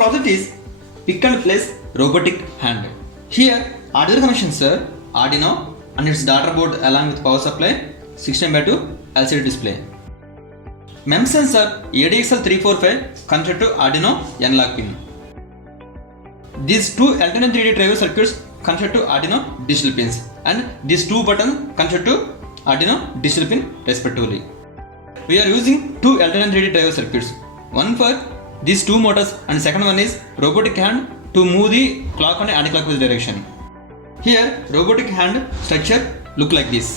project is pick and place robotic hand. Here Arduino connections are Arduino and its daughter board along with power supply, 16:2 LCD display. MEM sensor ADXL345 connected to Arduino analog pin. These two alternate 3D driver circuits connected to Arduino digital pins, and these two buttons connected to Arduino digital pin respectively. We are using two alternate 3D driver circuits, one for these two motors and second one is robotic hand to move the clock and anti-clockwise direction. Here robotic hand structure look like this.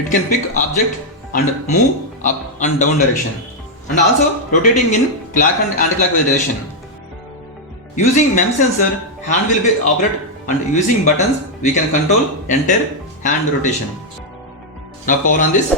It can pick object and move up and down direction, and also rotating in clock and anti-clockwise direction. Using MEM sensor, hand will be operated, and using buttons we can control entire hand rotation. Now power on this.